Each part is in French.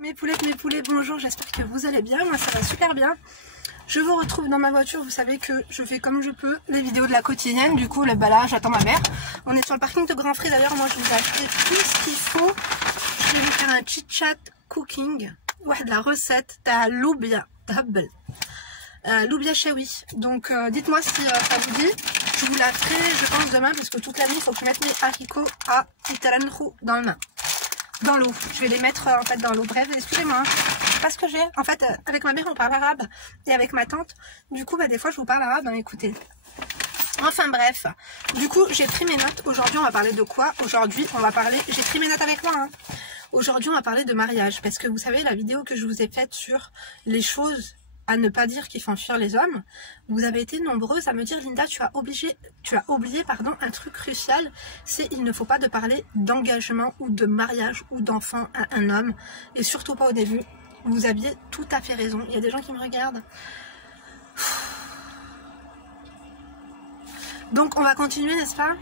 Mes poulets, bonjour, j'espère que vous allez bien, moi ça va super bien. Je vous retrouve dans ma voiture, vous savez que je fais comme je peux les vidéos de la quotidienne, du coup là j'attends ma mère. On est sur le parking de Grand Frais d'ailleurs, moi je vous ai acheté tout ce qu'il faut. Je vais vous faire un chit chat cooking, ouais, de la recette de loubia, loubia chaoui. Donc dites-moi si ça vous dit, je vous la ferai je pense demain parce que toute la nuit il faut que je mette mes haricots à italanro dans le main. Dans l'eau, je vais les mettre en fait dans l'eau. Bref, excusez-moi, c'est pas ce que j'ai. En fait, avec ma mère on parle arabe et avec ma tante, du coup des fois je vous parle arabe, hein, écoutez. Enfin bref, du coup j'ai pris mes notes. Aujourd'hui on va parler de quoi? Aujourd'hui on va parler, j'ai pris mes notes avec moi, hein. Aujourd'hui on va parler de mariage, parce que vous savez la vidéo que je vous ai faite sur les choses à ne pas dire qui font fuir les hommes, vous avez été nombreuses à me dire Linda tu as oublié un truc crucial, c'est il ne faut pas de parler d'engagement ou de mariage ou d'enfant à un homme, et surtout pas au début. Vous aviez tout à fait raison, il y a des gens qui me regardent. Donc on va continuer, n'est-ce pas?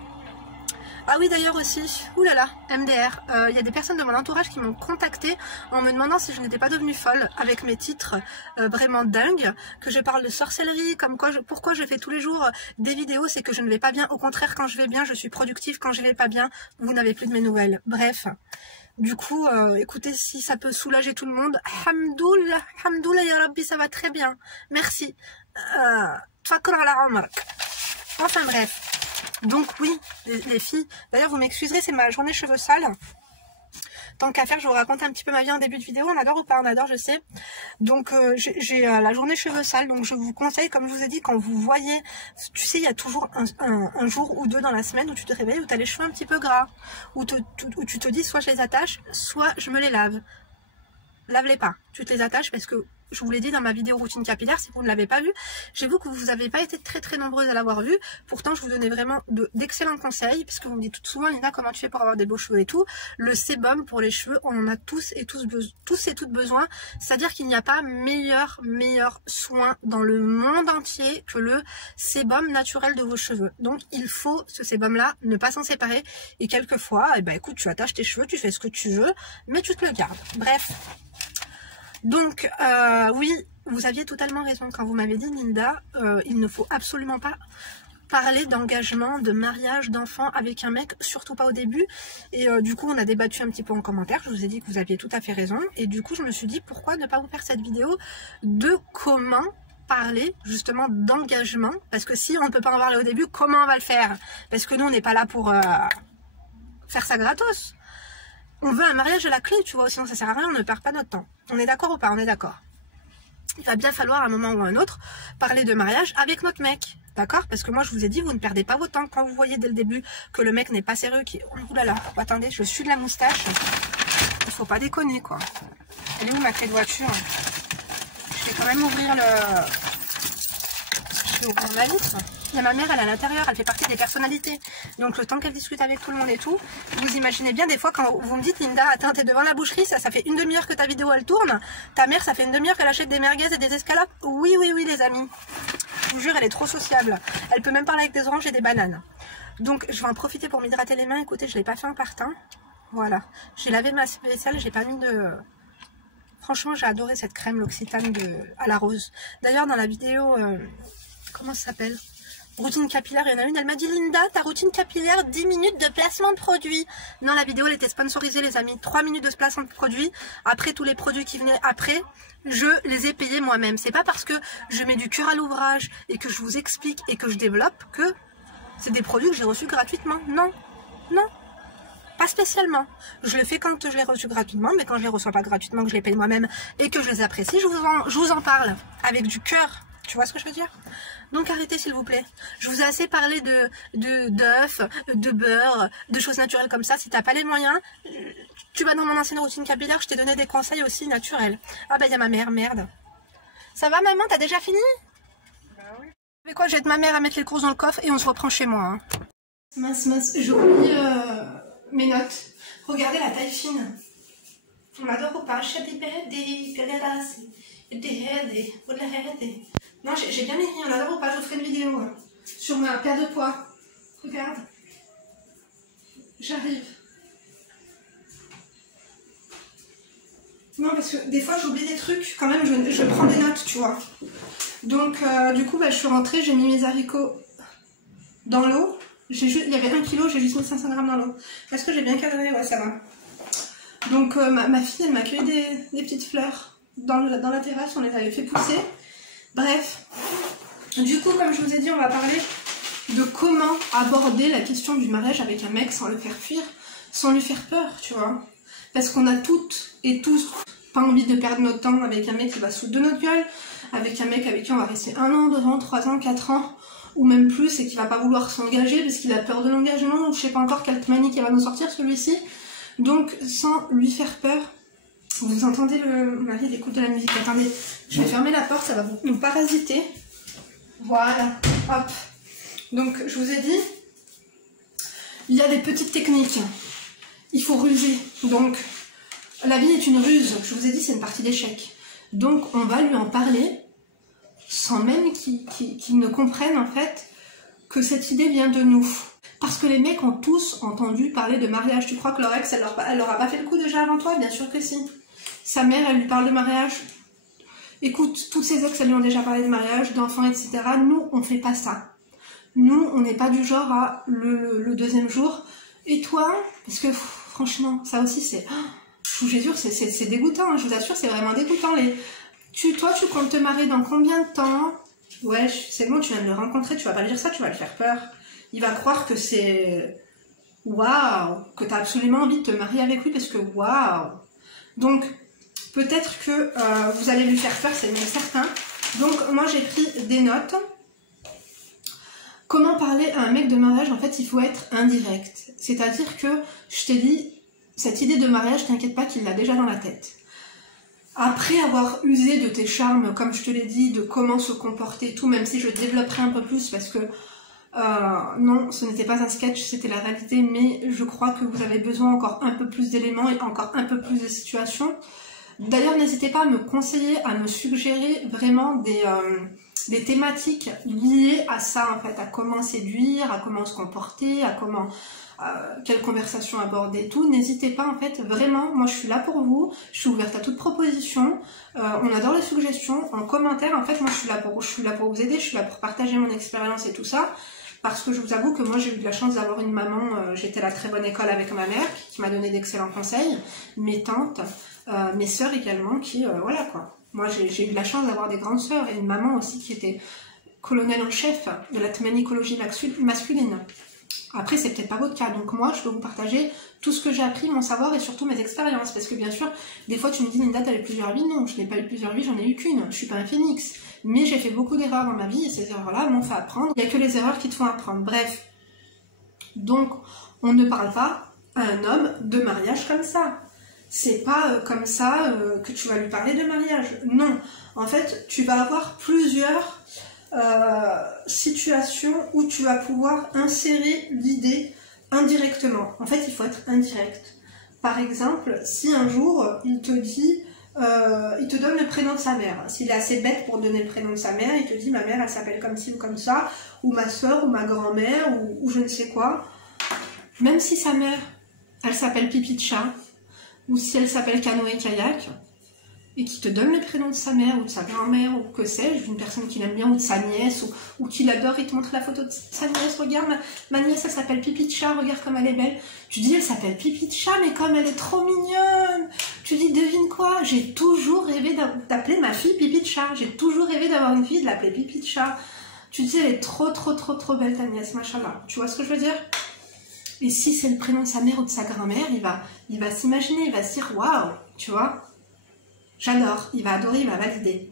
Ah oui d'ailleurs aussi, oulala, MDR, il y a des personnes de mon entourage qui m'ont contacté en me demandant si je n'étais pas devenue folle avec mes titres vraiment dingues, que je parle de sorcellerie, comme quoi pourquoi je fais tous les jours des vidéos, c'est que je ne vais pas bien, au contraire quand je vais bien je suis productive, quand je vais pas bien vous n'avez plus de mes nouvelles, bref. Du coup, écoutez, si ça peut soulager tout le monde, hamdoullah, hamdoullah ya rabbi, ça va très bien, merci. Tfakr ala umrak. Enfin bref. Donc oui, les filles, d'ailleurs vous m'excuserez, c'est ma journée cheveux sales. Tant qu'à faire, je vous raconte un petit peu ma vie en début de vidéo, on adore ou pas, on adore, je sais. Donc j'ai la journée cheveux sales, donc je vous conseille, comme je vous ai dit, quand vous voyez, tu sais, il y a toujours un jour ou deux dans la semaine où tu te réveilles, où tu as les cheveux un petit peu gras, où tu te dis soit je les attache, soit je me les lave. Lave-les pas, tu te les attaches parce que je vous l'ai dit dans ma vidéo routine capillaire, si vous ne l'avez pas vue, j'avoue que vous n'avez pas été très nombreuses à l'avoir vue, pourtant je vous donnais vraiment d'excellents conseils, parce que vous me dites souvent Linda comment tu fais pour avoir des beaux cheveux et tout, le sébum pour les cheveux, on en a tous et toutes besoin, c'est-à-dire qu'il n'y a pas meilleur soin dans le monde entier que le sébum naturel de vos cheveux, donc il faut ce sébum là, ne pas s'en séparer, et quelquefois, eh ben, écoute, tu attaches tes cheveux, tu fais ce que tu veux, mais tu te le gardes, bref. Donc oui, vous aviez totalement raison quand vous m'avez dit Linda, il ne faut absolument pas parler d'engagement, de mariage, d'enfant avec un mec, surtout pas au début. Et du coup on a débattu un petit peu en commentaire, je vous ai dit que vous aviez tout à fait raison. Et du coup je me suis dit pourquoi ne pas vous faire cette vidéo de comment parler justement d'engagement. Parce que si on ne peut pas en parler au début, comment on va le faire? Parce que nous on n'est pas là pour faire ça gratos. On veut un mariage à la clé, tu vois, sinon ça sert à rien, on ne perd pas notre temps. On est d'accord ou pas? On est d'accord. Il va bien falloir à un moment ou à un autre parler de mariage avec notre mec, d'accord? Parce que moi je vous ai dit, vous ne perdez pas votre temps quand vous voyez dès le début que le mec n'est pas sérieux, qui... Oh là là, attendez, je suis de la moustache. Il faut pas déconner quoi. Elle est où ma clé de voiture? Je vais quand même ouvrir le... Je vais ouvrir ma vitre. Il y a ma mère, elle est à l'intérieur, elle fait partie des personnalités. Donc le temps qu'elle discute avec tout le monde et tout, vous imaginez bien des fois quand vous me dites Linda, attends, t'es devant la boucherie, ça fait une demi-heure que ta vidéo elle tourne. Ta mère, ça fait une demi-heure qu'elle achète des merguez et des escalopes. Oui les amis. Je vous jure, elle est trop sociable. Elle peut même parler avec des oranges et des bananes. Donc je vais en profiter pour m'hydrater les mains. Écoutez, je l'ai pas fait en partant. Voilà. J'ai lavé ma vaisselle, j'ai pas mis de... Franchement, j'ai adoré cette crème, l'Occitane à la rose. D'ailleurs, dans la vidéo, comment ça s'appelle? Routine capillaire, il y en a une, elle m'a dit Linda, ta routine capillaire, 10 minutes de placement de produit. Non, la vidéo elle était sponsorisée les amis, 3 minutes de placement de produit. Après tous les produits qui venaient après, je les ai payés moi-même. C'est pas parce que je mets du cœur à l'ouvrage et que je vous explique et que je développe que c'est des produits que j'ai reçus gratuitement. Non, pas spécialement. Je le fais quand je les reçus gratuitement, mais quand je les reçois pas gratuitement, que je les paye moi-même et que je les apprécie, je vous en parle avec du cœur. Tu vois ce que je veux dire? Donc arrêtez s'il vous plaît. Je vous ai assez parlé d'œufs, de beurre, de choses naturelles comme ça. Si t'as pas les moyens, tu vas dans mon ancienne routine capillaire, je t'ai donné des conseils aussi naturels. Ah bah il y a ma mère, merde. Ça va maman, t'as déjà fini? Bah oui. Vous savez quoi, j'aide ma mère à mettre les courses dans le coffre et on se reprend chez moi. Hein. Mince, j'ai oublié mes notes. Regardez la taille fine. On adore ou pas? Non, j'ai bien écrit, on adore ou pas? Je vous ferai une vidéo sur ma paire de poids. Regarde. J'arrive. Non, parce que des fois j'oublie des trucs, quand même je prends des notes, tu vois. Donc du coup bah, je suis rentrée, j'ai mis mes haricots dans l'eau. Il y avait 1 kg, j'ai juste mis 500 g dans l'eau. Est-ce que j'ai bien cadré? Ouais, ça va. Donc ma fille, elle m'a cueilli des petites fleurs dans la terrasse, on les avait fait pousser. Bref, du coup, comme je vous ai dit, on va parler de comment aborder la question du mariage avec un mec sans le faire fuir, sans lui faire peur, tu vois. Parce qu'on a toutes et tous pas envie de perdre notre temps avec un mec qui va se foutre de notre gueule, avec un mec avec qui on va rester 1 an, 2 ans, 3 ans, 4 ans, ou même plus, et qui va pas vouloir s'engager parce qu'il a peur de l'engagement, ou je sais pas encore quelle manique il va nous sortir celui-ci. Donc, sans lui faire peur, vous entendez le mari, il écoute de la musique. Attendez, je vais fermer la porte, ça va nous parasiter. Voilà, hop. Donc, je vous ai dit, il y a des petites techniques. Il faut ruser. Donc, la vie est une ruse. Je vous ai dit, c'est une partie d'échec. Donc, on va lui en parler sans même qu'il ne comprenne, en fait, que cette idée vient de nous. Parce que les mecs ont tous entendu parler de mariage. Tu crois que leur ex, elle leur a pas fait le coup déjà avant toi? Bien sûr que si. Sa mère, elle lui parle de mariage. Écoute, toutes ses ex, elles lui ont déjà parlé de mariage, d'enfants, etc. Nous, on fait pas ça. Nous, on n'est pas du genre à le 2e jour. Et toi? Parce que franchement, ça aussi, c'est... Je vous jure, c'est dégoûtant. Je vous assure, c'est vraiment dégoûtant. Toi, tu comptes te marier dans combien de temps? Ouais, c'est bon, tu viens de le rencontrer. Tu vas pas lui dire ça, tu vas le faire peur. Il va croire que c'est... Waouh! Que tu as absolument envie de te marier avec lui parce que waouh! Donc, peut-être que vous allez lui faire peur, c'est même certain. Donc, moi, j'ai pris des notes. Comment parler à un mec de mariage? En fait, il faut être indirect. C'est-à-dire que, je t'ai dit, cette idée de mariage, t'inquiète pas qu'il l'a déjà dans la tête. Après avoir usé de tes charmes, comme je te l'ai dit, de comment se comporter, tout, même si je développerai un peu plus parce que non, ce n'était pas un sketch, c'était la réalité, mais je crois que vous avez besoin encore un peu plus d'éléments et encore un peu plus de situations. D'ailleurs, n'hésitez pas à me conseiller, à me suggérer vraiment des thématiques liées à ça, en fait, à comment séduire, à comment se comporter, à comment... quelle conversation aborder, tout. N'hésitez pas, en fait, vraiment, moi je suis là pour vous, je suis ouverte à toute proposition, on adore les suggestions, en commentaire, en fait, moi je suis là pour vous aider, je suis là pour partager mon expérience et tout ça, parce que je vous avoue que moi j'ai eu de la chance d'avoir une maman, j'étais à la très bonne école avec ma mère, qui m'a donné d'excellents conseils, mes tantes, mes sœurs également, qui, voilà quoi, moi j'ai eu de la chance d'avoir des grandes sœurs, et une maman aussi qui était colonel en chef de la tménicologie masculine. Après, c'est peut-être pas votre cas, donc moi, je peux vous partager tout ce que j'ai appris, mon savoir et surtout mes expériences. Parce que bien sûr, des fois, tu me dis, Linda, t'as eu plusieurs vies. Non, je n'ai pas eu plusieurs vies, j'en ai eu qu'une. Je suis pas un phénix. Mais j'ai fait beaucoup d'erreurs dans ma vie et ces erreurs-là m'ont fait apprendre. Il n'y a que les erreurs qui te font apprendre. Bref. Donc, on ne parle pas à un homme de mariage comme ça. C'est pas comme ça que tu vas lui parler de mariage. Non. En fait, tu vas avoir plusieurs... situation où tu vas pouvoir insérer l'idée indirectement. En fait, il faut être indirect. Par exemple, si un jour il te dit, il te donne le prénom de sa mère. S'il est assez bête pour donner le prénom de sa mère, il te dit ma mère elle s'appelle comme ci ou comme ça, ou ma soeur ou ma grand-mère ou je ne sais quoi. Même si sa mère elle s'appelle Pipi de chat, ou si elle s'appelle Canoë Kayak, et qui te donne le prénom de sa mère ou de sa grand-mère ou que sais-je, d'une personne qu'il aime bien ou de sa nièce ou qu'il adore, il te montre la photo de sa nièce, regarde ma nièce elle s'appelle Pipi de chat, regarde comme elle est belle. Tu dis elle s'appelle Pipi de chat mais comme elle est trop mignonne. Tu dis devine quoi, j'ai toujours rêvé d'appeler ma fille Pipi de chat, j'ai toujours rêvé d'avoir une fille et de l'appeler Pipi de chat. Tu dis elle est trop belle ta nièce, machallah. Tu vois ce que je veux dire? Et si c'est le prénom de sa mère ou de sa grand-mère, il va s'imaginer, il va se dire waouh, tu vois. J'adore, il va adorer, il va valider.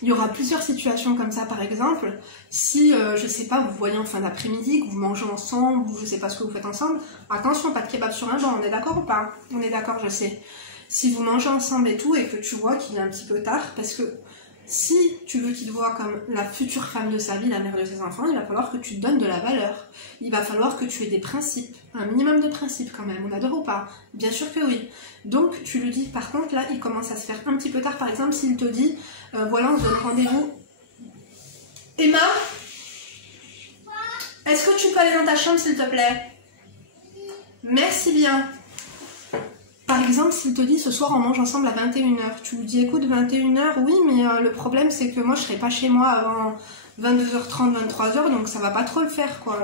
Il y aura plusieurs situations comme ça, par exemple, si, je sais pas, vous voyez en fin d'après-midi, que vous mangez ensemble, ou je sais pas ce que vous faites ensemble, attention, pas de kebab sur un banc, on est d'accord ou pas? On est d'accord, je sais. Si vous mangez ensemble et tout, et que tu vois qu'il est un petit peu tard, parce que si tu veux qu'il te voie comme la future femme de sa vie, la mère de ses enfants, il va falloir que tu te donnes de la valeur. Il va falloir que tu aies des principes, un minimum de principes quand même, on adore ou pas? Bien sûr que oui. Donc tu lui dis, par contre là, il commence à se faire un petit peu tard, par exemple, s'il te dit, voilà, on se donne rendez-vous. Emma, est-ce que tu peux aller dans ta chambre s'il te plaît? Merci bien. Par exemple, s'il te dit ce soir on mange ensemble à 21h, tu lui dis écoute 21h, oui mais le problème c'est que moi je serai pas chez moi avant 22h30, 23h, donc ça va pas trop le faire quoi.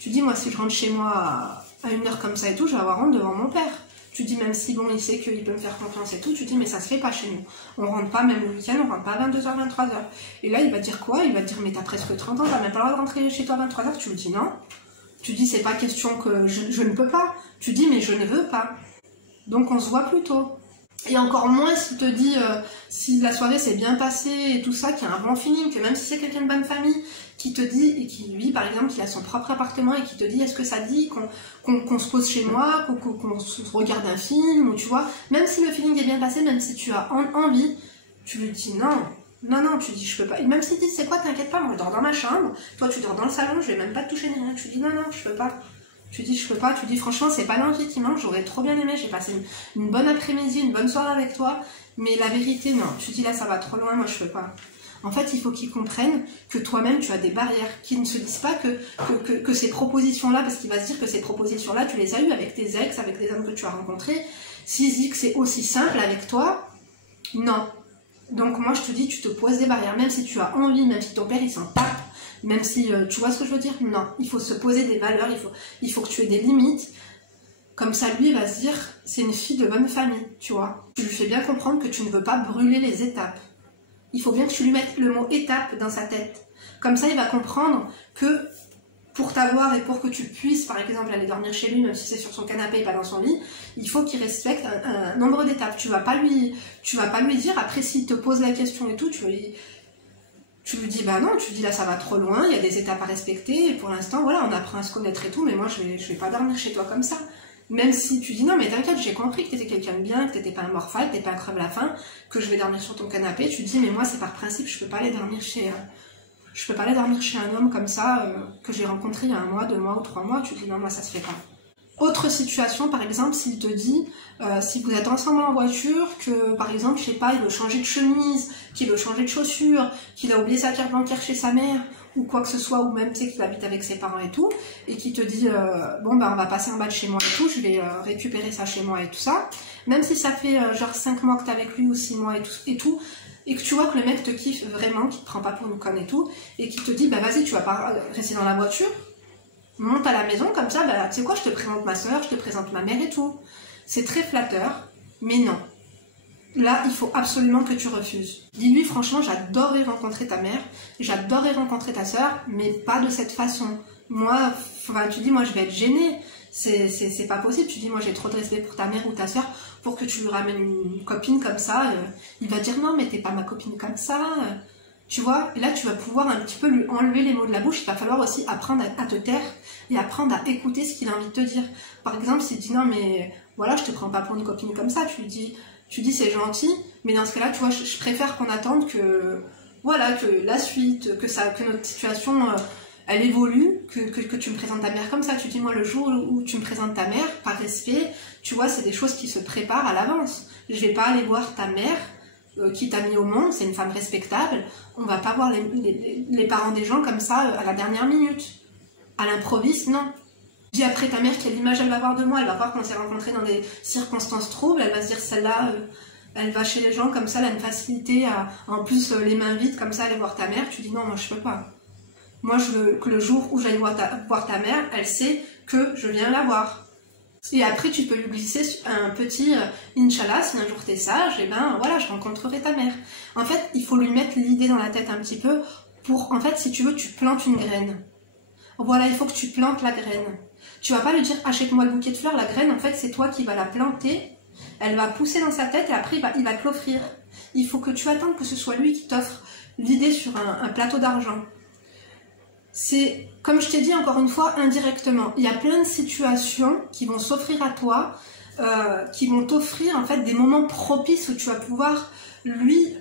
Tu dis moi si je rentre chez moi à 1h comme ça et tout, je vais avoir honte devant mon père. Tu dis même si bon il sait qu'il peut me faire confiance et tout, tu dis mais ça se fait pas chez nous. On rentre pas même le week-end, on rentre pas à 22h, 23h. Et là il va dire quoi? Il va te dire mais t'as presque 30 ans, t'as même pas le droit de rentrer chez toi à 23h, tu lui dis non. Tu dis c'est pas question que je ne peux pas. Tu dis mais je ne veux pas. Donc on se voit plus tôt. Et encore moins s'il te dit si la soirée s'est bien passée et tout ça, qu'il y a un bon feeling, que même si c'est quelqu'un de bonne famille, qui te dit, et qui lui par exemple, qui a son propre appartement et qui te dit est-ce que ça dit qu'on se pose chez moi, qu'on se regarde un film, ou tu vois, même si le feeling est bien passé, même si tu as envie, tu lui dis non. Non, non, tu dis je peux pas. Et même s'il dit c'est quoi, t'inquiète pas, moi je dors dans ma chambre, toi tu dors dans le salon, je vais même pas te toucher ni rien. Tu dis non, non, je peux pas. Tu dis je peux pas, tu dis franchement c'est pas l'envie qui manque, j'aurais trop bien aimé, j'ai passé une bonne après-midi, une bonne soirée avec toi, mais la vérité non, tu dis là ça va trop loin, moi je peux pas. En fait il faut qu'ils comprennent que toi-même tu as des barrières, qu'ils ne se disent pas que ces propositions-là, parce qu'il va se dire que ces propositions-là tu les as eues avec tes ex, avec des hommes que tu as rencontrés, s'ils disent que c'est aussi simple avec toi, non. Donc moi je te dis tu te poses des barrières, même si tu as envie, même si ton père il s'en tape, même si tu vois ce que je veux dire, non, il faut se poser des valeurs, il faut que tu aies des limites, comme ça lui il va se dire c'est une fille de bonne famille, tu vois. Tu lui fais bien comprendre que tu ne veux pas brûler les étapes, il faut bien que tu lui mettes le mot étape dans sa tête, comme ça il va comprendre que pour t'avoir et pour que tu puisses par exemple aller dormir chez lui, même si c'est sur son canapé et pas dans son lit, il faut qu'il respecte un nombre d'étapes. Tu vas pas lui dire, après s'il te pose la question et tout, tu lui dis bah non, tu dis là ça va trop loin, il y a des étapes à respecter et pour l'instant voilà on apprend à se connaître et tout, mais moi je vais pas dormir chez toi comme ça. Même si tu dis non mais t'inquiète, j'ai compris que t'étais quelqu'un de bien, que t'étais pas un morphale, que t'étais pas un crève la faim, que je vais dormir sur ton canapé, tu dis mais moi c'est par principe, je peux pas aller dormir chez un homme comme ça que j'ai rencontré il y a 1 mois, 2 mois ou 3 mois, tu dis non moi ça se fait pas. Autre situation, par exemple, s'il te dit, si vous êtes ensemble en voiture, que par exemple, je sais pas, il veut changer de chemise, qu'il veut changer de chaussures, qu'il a oublié sa carte bancaire chez sa mère, ou quoi que ce soit, ou même tu sais qu'il habite avec ses parents et tout, et qui te dit, bon bah on va passer en bas de chez moi et tout, je vais récupérer ça chez moi et tout ça, même si ça fait genre 5 mois que t'es avec lui ou 6 mois et tout, et que tu vois que le mec te kiffe vraiment, qu'il te prend pas pour une conne et tout, et qui te dit, bah vas-y, tu vas pas rester dans la voiture, monte à la maison, comme ça, bah, tu sais quoi, je te présente ma soeur, je te présente ma mère et tout. C'est très flatteur, mais non. Là, il faut absolument que tu refuses. Dis-lui, franchement, j'adorerais rencontrer ta mère, j'adorerais rencontrer ta soeur, mais pas de cette façon. Moi, enfin, tu dis, moi, je vais être gênée. C'est pas possible. Tu dis, moi, j'ai trop de respect pour ta mère ou ta soeur pour que tu lui ramènes une copine comme ça. Il va dire, non, mais t'es pas ma copine comme ça. Tu vois, et là tu vas pouvoir un petit peu lui enlever les mots de la bouche. Il va falloir aussi apprendre à te taire et apprendre à écouter ce qu'il a envie de te dire. Par exemple, s'il dit non mais voilà, je te prends pas pour une copine comme ça, tu dis c'est gentil, mais dans ce cas-là, tu vois, je préfère qu'on attende que voilà, que la suite, que notre situation elle évolue, que tu me présentes ta mère comme ça. Tu dis moi le jour où tu me présentes ta mère, par respect, tu vois, c'est des choses qui se préparent à l'avance. Je vais pas aller voir ta mère qui t'a mis au monde, c'est une femme respectable, on va pas voir les parents des gens comme ça à la dernière minute. À l'improviste, non. Dis après ta mère quelle image elle va avoir de moi, elle va voir qu'on s'est rencontrés dans des circonstances troubles, elle va se dire celle-là, elle va chez les gens comme ça, elle a une facilité à, en plus les mains vides comme ça, aller voir ta mère, tu dis non, moi je peux pas. Moi je veux que le jour où j'aille voir ta mère, elle sait que je viens la voir. Et après, tu peux lui glisser un petit Inch'Allah, si un jour t'es sage, et ben voilà, je rencontrerai ta mère. En fait, il faut lui mettre l'idée dans la tête un petit peu pour, en fait, si tu veux, tu plantes une graine. Voilà, il faut que tu plantes la graine. Tu vas pas lui dire, achète-moi le bouquet de fleurs, la graine, en fait, c'est toi qui vas la planter, elle va pousser dans sa tête et après, il va te l'offrir. Il faut que tu attendes que ce soit lui qui t'offre l'idée sur un plateau d'argent. C'est, comme je t'ai dit encore une fois, indirectement. Il y a plein de situations qui vont s'offrir à toi, qui vont t'offrir en fait des moments propices où tu vas pouvoir lui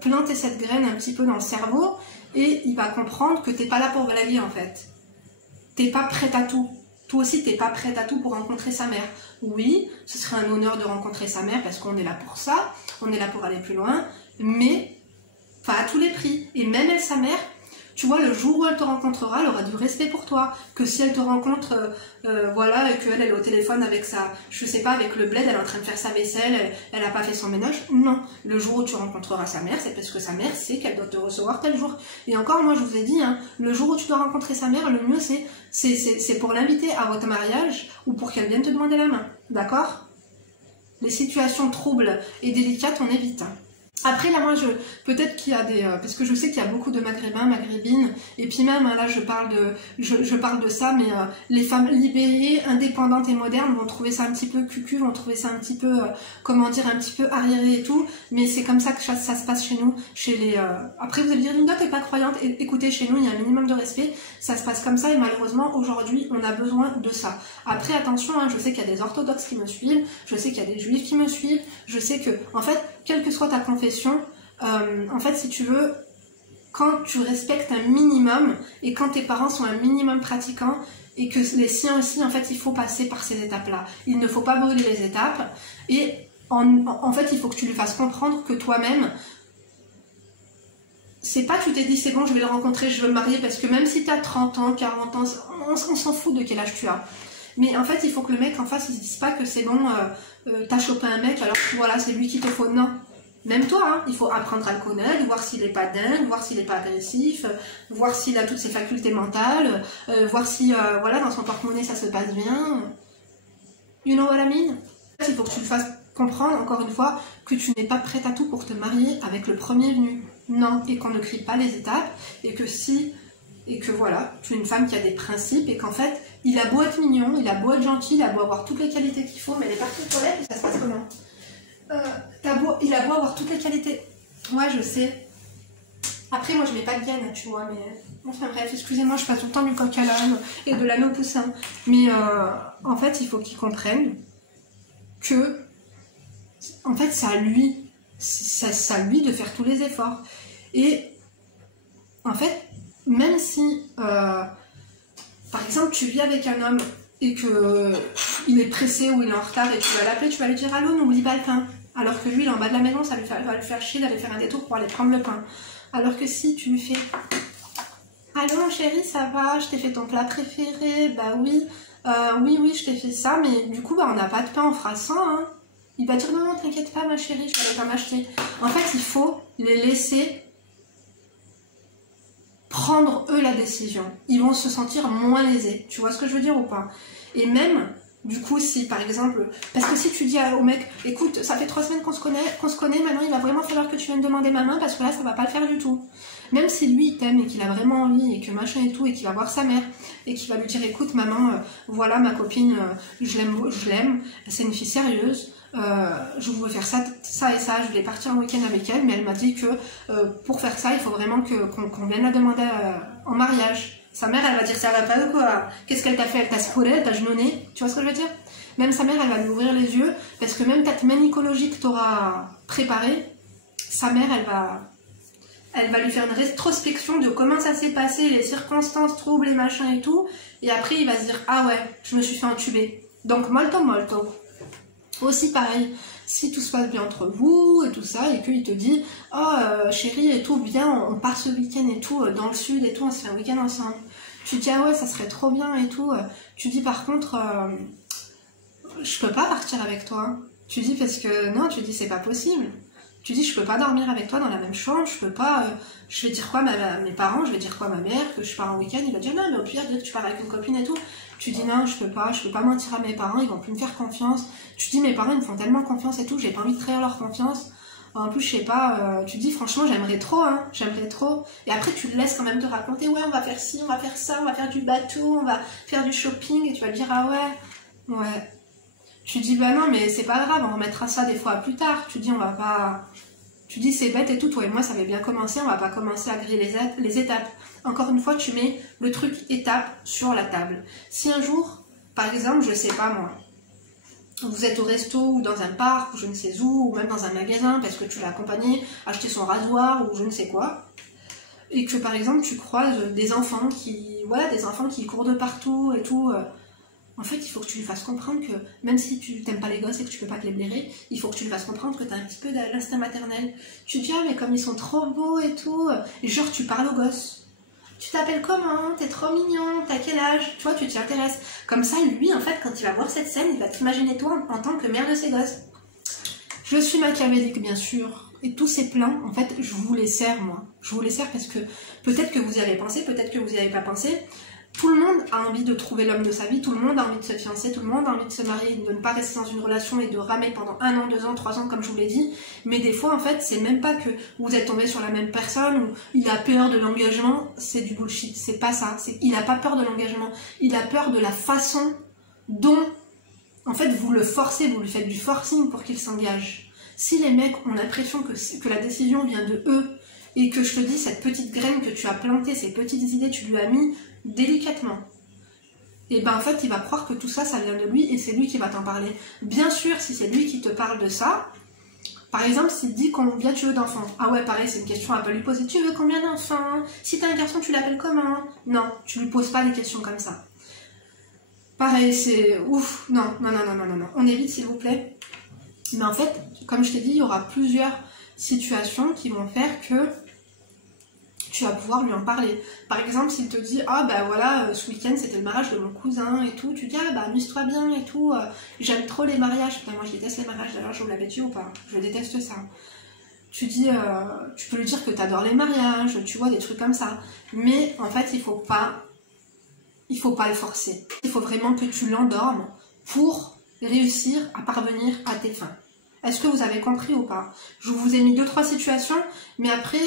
planter cette graine un petit peu dans le cerveau et il va comprendre que t'es pas là pour blaguer en fait. T'es pas prête à tout. Toi aussi t'es pas prête à tout pour rencontrer sa mère. Oui, ce serait un honneur de rencontrer sa mère parce qu'on est là pour ça, on est là pour aller plus loin, mais pas à tous les prix. Et même elle, sa mère, tu vois, le jour où elle te rencontrera, elle aura du respect pour toi. Que si elle te rencontre, voilà, et qu'elle est au téléphone avec sa, je sais pas, avec le bled, elle est en train de faire sa vaisselle, elle a pas fait son ménage, non. Le jour où tu rencontreras sa mère, c'est parce que sa mère sait qu'elle doit te recevoir tel jour. Et encore, moi, je vous ai dit, hein, le jour où tu dois rencontrer sa mère, le mieux, c'est pour l'inviter à votre mariage ou pour qu'elle vienne te demander la main. D'accord? Les situations troubles et délicates, on évite. Après, là, moi, peut-être qu'il y a des... parce que je sais qu'il y a beaucoup de maghrébins, maghrébines, et puis même, hein, là, je parle de ça, mais les femmes libérées, indépendantes et modernes vont trouver ça un petit peu cucu, vont trouver ça un petit peu, comment dire, un petit peu arriéré et tout, mais c'est comme ça que ça se passe chez nous, chez les... Après, vous allez dire, Linda, t'es pas croyante, et, écoutez, chez nous, il y a un minimum de respect, ça se passe comme ça, et malheureusement, aujourd'hui, on a besoin de ça. Après, attention, hein, je sais qu'il y a des orthodoxes qui me suivent, je sais qu'il y a des juifs qui me suivent, je sais que, en fait, quelle que soit ta confession, en fait, si tu veux, quand tu respectes un minimum et quand tes parents sont un minimum pratiquants et que les siens aussi, en fait, il faut passer par ces étapes-là. Il ne faut pas brûler les étapes et en fait, il faut que tu lui fasses comprendre que toi-même, c'est pas tu t'es dit c'est bon, je vais le rencontrer, je veux me marier, parce que même si tu as 30 ans, 40 ans, on s'en fout de quel âge tu as. Mais en fait, il faut que le mec en face, il se dise pas que c'est bon, t'as chopé un mec, alors voilà, c'est lui qu'il te faut. Non. Même toi, hein, il faut apprendre à le connaître, voir s'il n'est pas dingue, voir s'il n'est pas agressif, voir s'il a toutes ses facultés mentales, voir si, voilà, dans son porte-monnaie, ça se passe bien. You know what I mean? Il faut que tu le fasses comprendre, encore une fois, que tu n'es pas prête à tout pour te marier avec le premier venu. Non, et qu'on ne crie pas les étapes, et que si... Et que voilà, tu es une femme qui a des principes et qu'en fait, il a beau être mignon, il a beau être gentil, il a beau avoir toutes les qualités qu'il faut, mais elle est partie aux toilettes et ça se passe comment? Il a beau avoir toutes les qualités. Ouais, je sais. Après, moi, je mets pas de gaine, tu vois, mais... Enfin bref, excusez-moi, je passe tout le temps du coq à l'âne et de l'anneau poussin. Mais en fait, il faut qu'il comprenne que, en fait, c'est à lui de faire tous les efforts. Et, en fait, même si, par exemple, tu vis avec un homme et que il est pressé ou il est en retard et tu vas l'appeler, tu vas lui dire allô, n'oublie pas le pain. Alors que lui, il est en bas de la maison, ça va lui faire chier d'aller faire un détour pour aller prendre le pain. Alors que si tu lui fais allô mon chéri, ça va, je t'ai fait ton plat préféré, bah oui, oui, je t'ai fait ça, mais du coup, bah on n'a pas de pain, on fera ça, hein. Il va dire non, t'inquiète pas ma chérie, je vais aller pas m'acheter. En fait, il faut les laisser prendre eux la décision. Ils vont se sentir moins lésés. Tu vois ce que je veux dire ou pas? Et même, du coup, si par exemple, parce que si tu dis au mec, écoute, ça fait 3 semaines qu'on se connaît, maintenant il va vraiment falloir que tu viennes demander ma main parce que là ça va pas le faire du tout. Même si lui il t'aime et qu'il a vraiment envie et que machin et tout et qu'il va voir sa mère et qu'il va lui dire écoute maman, voilà ma copine, je l'aime, c'est une fille sérieuse. Je voulais faire ça et ça, je voulais partir en week-end avec elle, mais elle m'a dit que pour faire ça, il faut vraiment qu'on vienne la demander en mariage. Sa mère, elle va dire ça va pas ou quoi? Qu'est-ce qu'elle t'a fait? Elle t'a spoilé, elle t'a genonné? Tu vois ce que je veux dire? Même sa mère, elle va lui ouvrir les yeux, parce que même ta ménicologie que tu auras préparée, sa mère, elle va lui faire une rétrospection de comment ça s'est passé, les circonstances troubles, les machins et tout, et après il va se dire ah ouais, je me suis fait entuber. Donc molto. Aussi pareil, si tout se passe bien entre vous et tout ça, et qu'il te dit oh chérie et tout, viens, on part ce week-end et tout, dans le sud et tout, on se fait un week-end ensemble. Tu dis ah ouais, ça serait trop bien et tout. Tu dis par contre, je peux pas partir avec toi. Tu dis parce que non, tu dis c'est pas possible. Tu dis je peux pas dormir avec toi dans la même chambre, je peux pas. Je vais dire quoi mes parents, je vais dire quoi ma mère, que je pars en week-end, il va dire non mais au pire dire que tu pars avec une copine et tout. Tu dis non, je peux pas mentir à mes parents, ils vont plus me faire confiance. Tu dis mes parents ils me font tellement confiance et tout, j'ai pas envie de trahir leur confiance. En plus je sais pas, tu dis franchement j'aimerais trop, hein, j'aimerais trop. Et après tu le laisses quand même te raconter, ouais on va faire ci, on va faire ça, on va faire du bateau, on va faire du shopping, et tu vas dire ah ouais. Tu dis bah non mais c'est pas grave, on remettra ça des fois plus tard. Tu dis on va pas... Tu dis c'est bête et tout, toi et moi ça avait bien commencé, on va pas commencer à griller les étapes. Encore une fois, tu mets le truc étape sur la table. Si un jour, par exemple, je sais pas moi, vous êtes au resto ou dans un parc ou je ne sais où, ou même dans un magasin parce que tu l'as accompagné acheter son rasoir ou je ne sais quoi, et que par exemple tu croises des enfants qui courent de partout et tout, en fait il faut que tu lui fasses comprendre que même si tu t'aimes pas les gosses et que tu peux pas te les blairer, il faut que tu lui fasses comprendre que tu as un petit peu l'instinct maternel. Tu dis ah mais comme ils sont trop beaux et tout, et genre tu parles aux gosses. tu t'appelles comment, t'es trop mignon, t'as quel âge, tu vois, tu t'y intéresses. Comme ça, lui, en fait, quand il va voir cette scène, il va t'imaginer toi en tant que mère de ses gosses. Je suis machiavélique, bien sûr, et tous ces plans, en fait, je vous les sers, moi. Je vous les sers parce que peut-être que vous y avez pensé, peut-être que vous n'y avez pas pensé. Tout le monde a envie de trouver l'homme de sa vie, tout le monde a envie de se fiancer, tout le monde a envie de se marier, de ne pas rester dans une relation et de ramer pendant 1 an, 2 ans, 3 ans, comme je vous l'ai dit. Mais des fois, en fait, c'est même pas que vous êtes tombé sur la même personne ou il a peur de l'engagement, c'est du bullshit, c'est pas ça. Il a pas peur de l'engagement, il a peur de la façon dont, en fait, vous le forcez, vous lui faites du forcing pour qu'il s'engage. Si les mecs ont l'impression que la décision vient de eux, et que je te dis, cette petite graine que tu as plantée, ces petites idées, tu lui as mis délicatement, et ben en fait il va croire que tout ça, ça vient de lui et c'est lui qui va t'en parler. Bien sûr, si c'est lui qui te parle de ça, par exemple s'il te dit combien tu veux d'enfants, ah ouais pareil c'est une question à pas lui poser, tu veux combien d'enfants, si t'as un garçon tu l'appelles comment, non, tu lui poses pas des questions comme ça. Pareil c'est ouf, non, on évite s'il vous plaît. Mais en fait, comme je t'ai dit, il y aura plusieurs situations qui vont faire que tu vas pouvoir lui en parler. Par exemple, s'il te dit, ah bah voilà, ce week-end c'était le mariage de mon cousin et tout, tu dis, ah bah amuse-toi bien et tout, j'aime trop les mariages. Putain, moi je déteste les mariages, d'ailleurs je vous l'avais dit ou pas, je déteste ça. Tu dis, tu peux lui dire que tu adores les mariages, tu vois, des trucs comme ça. Mais en fait, il faut pas le forcer. Il faut vraiment que tu l'endormes pour réussir à parvenir à tes fins. Est-ce que vous avez compris ou pas? Je vous ai mis 2-3 situations, mais après,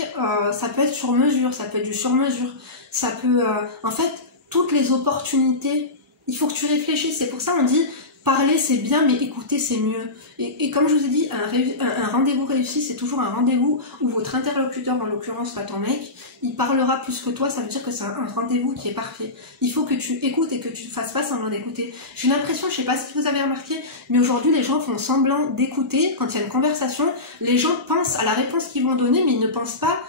ça peut être sur mesure, ça peut être du sur-mesure. Ça peut... en fait, toutes les opportunités, il faut que tu réfléchisses. C'est pour ça on dit, parler c'est bien, mais écouter c'est mieux. Et comme je vous ai dit, un rendez-vous réussi, c'est toujours un rendez-vous où votre interlocuteur, en l'occurrence pas ton mec, il parlera plus que toi, ça veut dire que c'est un rendez-vous qui est parfait. Il faut que tu écoutes et que tu fasses pas semblant d'écouter. J'ai l'impression, je sais pas si vous avez remarqué, mais aujourd'hui les gens font semblant d'écouter quand il y a une conversation. Les gens pensent à la réponse qu'ils vont donner, mais ils ne pensent pas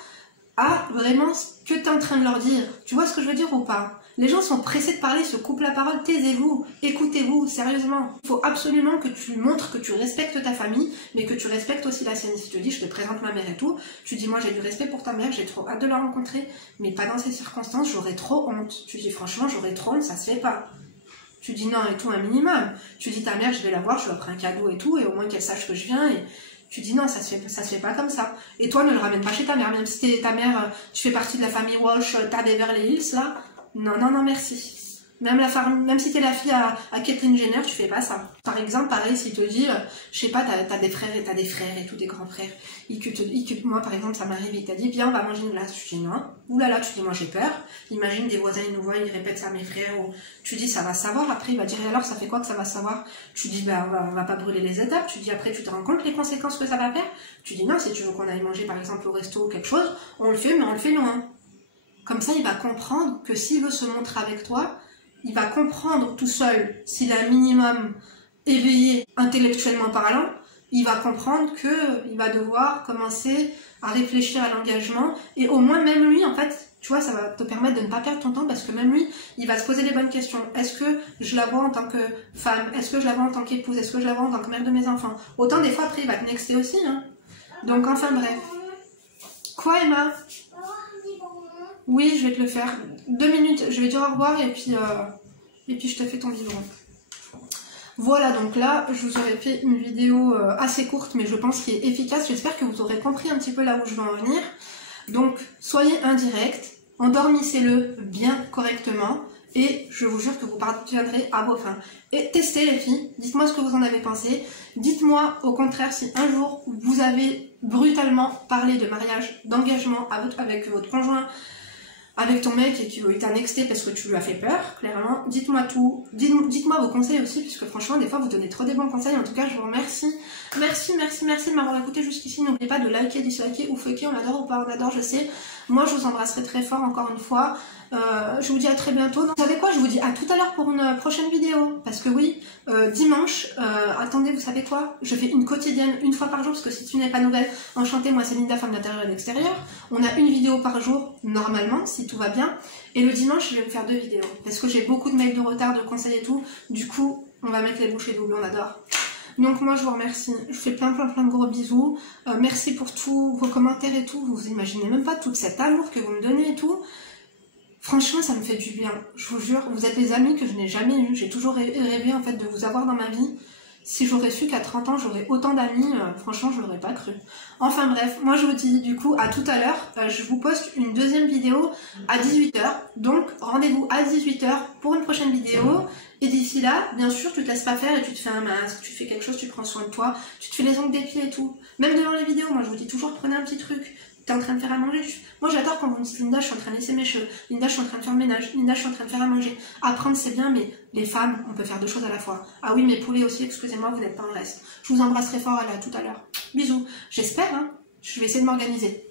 à vraiment ce que tu es en train de leur dire. Tu vois ce que je veux dire ou pas? Les gens sont pressés de parler, se coupent la parole, taisez-vous, écoutez-vous, sérieusement. Il faut absolument que tu montres que tu respectes ta famille, mais que tu respectes aussi la sienne. Si tu dis, je te présente ma mère et tout, tu dis, moi j'ai du respect pour ta mère, j'ai trop hâte de la rencontrer, mais pas dans ces circonstances, j'aurais trop honte. Tu dis, franchement, j'aurais trop honte, ça se fait pas. Tu dis non et tout, un minimum. Tu dis, ta mère, je vais la voir, je lui offre un cadeau et tout, et au moins qu'elle sache que je viens, et tu dis non, ça se fait pas comme ça. Et toi, ne le ramène pas chez ta mère, même si t'es ta mère, tu fais partie de la famille Walsh, t'as Beverly Hills, là. Non, merci. Même si t'es la fille à Caitlyn Jenner, tu fais pas ça. Par exemple, pareil, s'il te dit, je sais pas, t'as des frères et tout, des grands frères. Moi, par exemple, ça m'arrive, il t'a dit, viens, on va manger une glace. Je dis non. Oulala, tu dis, moi j'ai peur. Imagine des voisins, ils nous voient, ils répètent ça à mes frères. Ou... Tu dis, ça va savoir. Après, il va dire, et alors, ça fait quoi que ça va savoir? Tu dis, bah, on va pas brûler les étapes. Tu dis, après, tu te rends compte les conséquences que ça va faire? Tu dis, non, si tu veux qu'on aille manger, par exemple, au resto ou quelque chose, on le fait, mais on le fait loin. Comme ça, il va comprendre que s'il veut se montrer avec toi, il va comprendre tout seul, s'il est un minimum éveillé intellectuellement parlant, il va comprendre qu'il va devoir commencer à réfléchir à l'engagement. Et au moins, même lui, en fait, tu vois, ça va te permettre de ne pas perdre ton temps parce que même lui, il va se poser les bonnes questions. Est-ce que je la vois en tant que femme? Est-ce que je la vois en tant qu'épouse? Est-ce que je la vois en tant que mère de mes enfants? Autant des fois, après, il va te nexter aussi. Hein. Donc, enfin, bref. Quoi, Emma? Oui, je vais te le faire. 2 minutes, je vais dire au revoir et puis je te fais ton biberon. Voilà, donc là, je vous aurais fait une vidéo assez courte, mais je pense qu'elle est efficace. J'espère que vous aurez compris un petit peu là où je veux en venir. Donc, soyez indirect, endormissez-le bien correctement, et je vous jure que vous parviendrez à vos fins. Et testez les filles, dites-moi ce que vous en avez pensé. Dites-moi au contraire si un jour vous avez brutalement parlé de mariage, d'engagement avec votre conjoint, avec ton mec et qu'il t'a nexté parce que tu lui as fait peur, clairement. Dites-moi tout. Dites-moi vos conseils aussi, puisque franchement, des fois, vous donnez trop des bons conseils. En tout cas, je vous remercie. Merci de m'avoir écouté jusqu'ici. N'oubliez pas de liker, disliker ou faker. On adore ou pas, on adore, je sais. Moi, je vous embrasserai très fort encore une fois. Je vous dis à très bientôt. Donc, vous savez quoi? Je vous dis à tout à l'heure pour une prochaine vidéo. Parce que oui, dimanche, attendez, vous savez quoi? Je fais une quotidienne, une fois par jour, parce que si tu n'es pas nouvelle, enchantée, moi c'est Linda, femme d'intérieur et d'extérieur. On a une vidéo par jour, normalement, si tout va bien. Et le dimanche, je vais vous faire 2 vidéos. Parce que j'ai beaucoup de mails de retard, de conseils et tout. Du coup, on va mettre les bouchées doubles, on adore. Donc moi, je vous remercie. Je vous fais plein de gros bisous. Merci pour tous vos commentaires et tout. Vous imaginez même pas tout cet amour que vous me donnez et tout. Franchement, ça me fait du bien. Je vous jure, vous êtes les amis que je n'ai jamais eus. J'ai toujours rêvé en fait de vous avoir dans ma vie. Si j'aurais su qu'à 30 ans j'aurais autant d'amis, franchement je l'aurais pas cru. Enfin bref, moi je vous dis du coup à tout à l'heure, je vous poste une deuxième vidéo à 18 h. Donc rendez-vous à 18 h pour une prochaine vidéo. Et d'ici là, bien sûr, tu te laisses pas faire et tu te fais un masque, tu fais quelque chose, tu prends soin de toi, tu te fais les ongles des pieds et tout. Même devant les vidéos, moi je vous dis toujours prenez un petit truc. T'es en train de faire à manger. Moi j'adore quand vous me dites Linda, je suis en train de laisser mes cheveux. Linda, je suis en train de faire le ménage. Linda, je suis en train de faire à manger. Apprendre c'est bien, mais les femmes, on peut faire deux choses à la fois. Ah oui, mes poulets aussi, excusez-moi, vous n'êtes pas en reste. Je vous embrasserai fort, à tout à l'heure. Bisous. J'espère, hein. Je vais essayer de m'organiser.